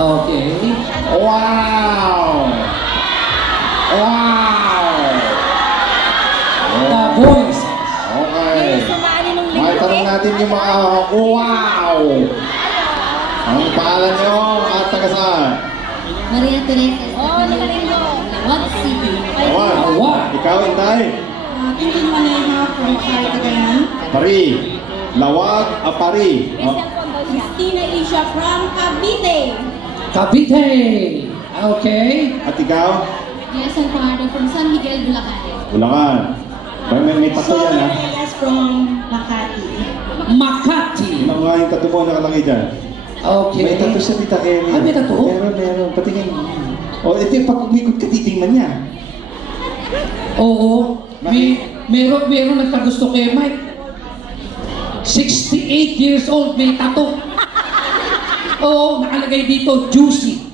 Okay. Wow! Wow! The voice. Okay. May tanong natin yung mga wow! Ang pangalan nyo at taga saan? Maria Teresa. Oh, nagaling mo. Lawag City. Lawag. Ikaw, Intay? Pintin Maneha from Cagayan. Pari. Lawag, Pari. Christina Isha from Cavite. Cavite. Okay. At ikaw? Yes, and Pardo from San Miguel, Bulacan. Bulacan. May tato yan, ha? Yes, from Makati. Makati. Ano nga yung tato mo nakalagay dyan? Okay. May tato siya, Tita Kelly. May tato? Meron. Patingin. O, ito yung pag umikot ka, titingnan niya. Oo. Meron nagkagusto kay Mike. 68 years old, may tato. Oo, nakalagay dito, juicy.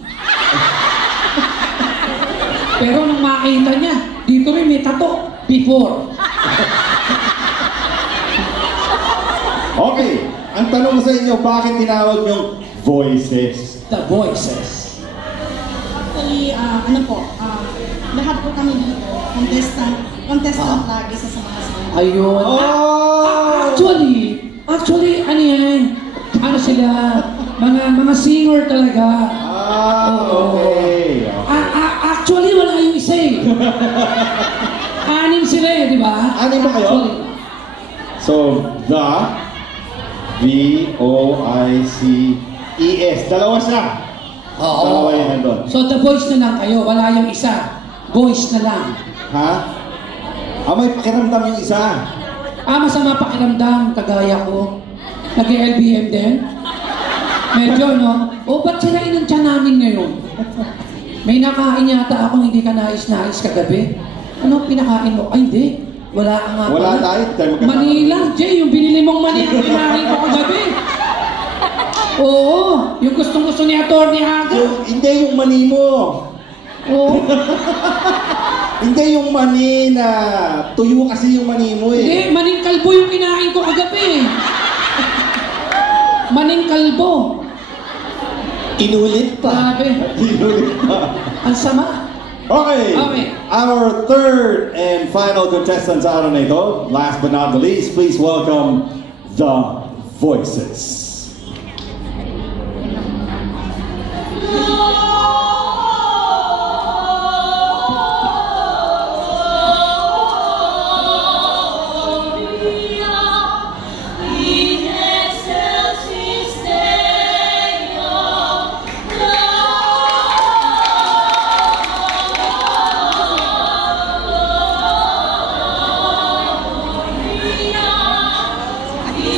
Pero nung makita niya, dito rin may tato, before. Okay, ang tanong ko sa inyo, bakit tinawag yung Voices? The Voices. Actually, lahat po kami dito, contestant lagi sa sama-sama. Ayun. Oh! Actually, ano yan? Ano sila? Mga singer talaga. Okay. Actually, wala yung isa eh. Anim sila eh, di ba? Anim ba kayo? Actually. So, the V-O-I-C-E-S. Dalawa siya. Oo. Dalawa yan nandun. So, the voice na lang kayo. Wala yung isa. Voice na lang. Ha? May pakiramdam yung isa. Masama pakiramdam, kagaya ko. Nag-LBM din. Medyo, no? Ba't sirain ang tiyan namin ngayon? May nakain yata akong hindi ka nais-nais kagabi. Ano pinakain mo? Ay, hindi. Wala ka nga. Wala tayo. Manila, Jay, yung binili mong mani ang kinain ko kagabi. Oo, yung gustong-gusto ni Atty. Haga. Hindi yung mani mo. Oo. Hindi yung mani na tuyo kasi yung mani mo eh. Hindi, maning kalbo yung kinain ko kagabi. Maning kalbo. Inulit pa. Grabe. Inulit pa. Ang sama. Okay. Our third and final contestant sa araw na ito, last but not the least, please welcome the Voices.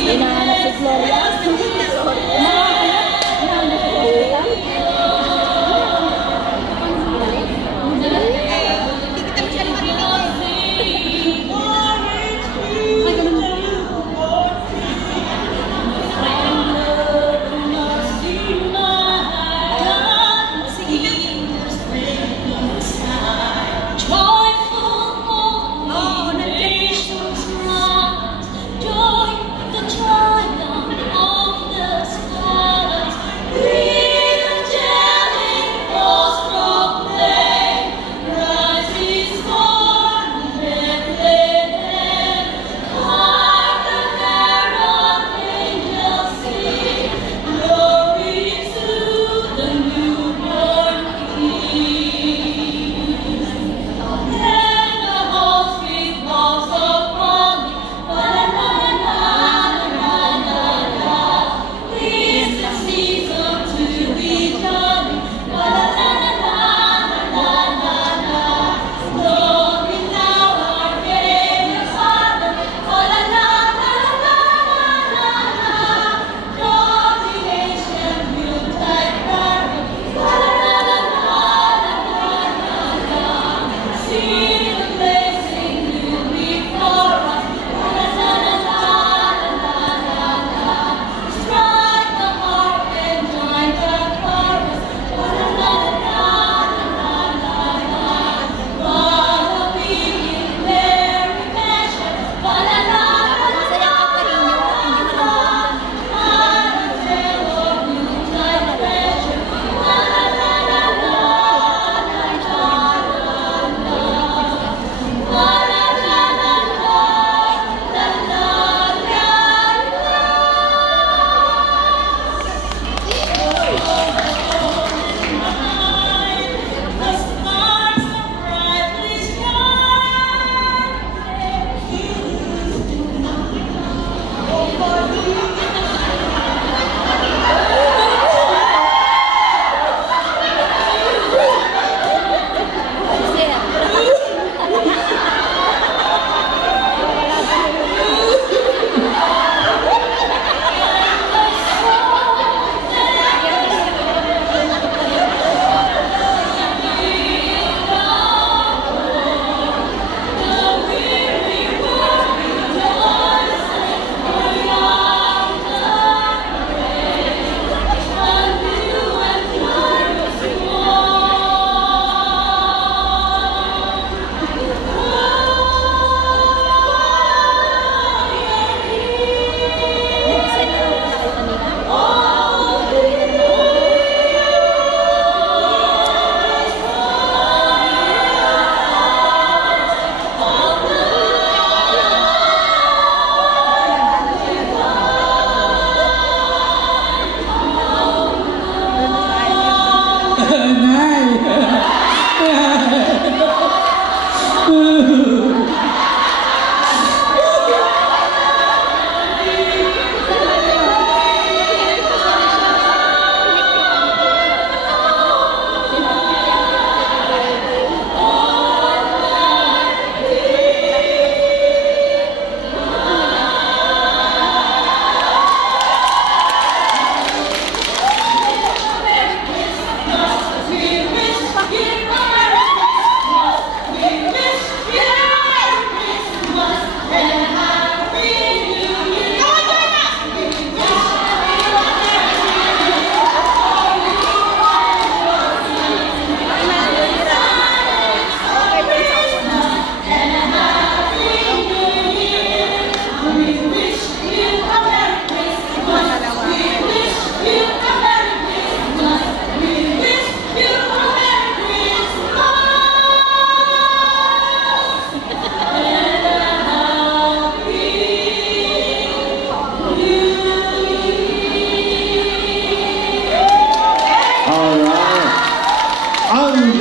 Hinahanap si Gloria.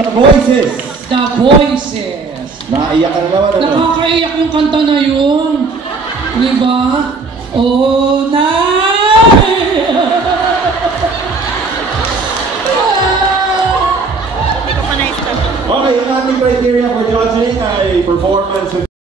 The Voices! The Voices! Naiyak ka na naman, ano? Nakakaiyak yung kanta na yun. Di ba? Oh, nay! Okay, yung ating criteria for judging ay performance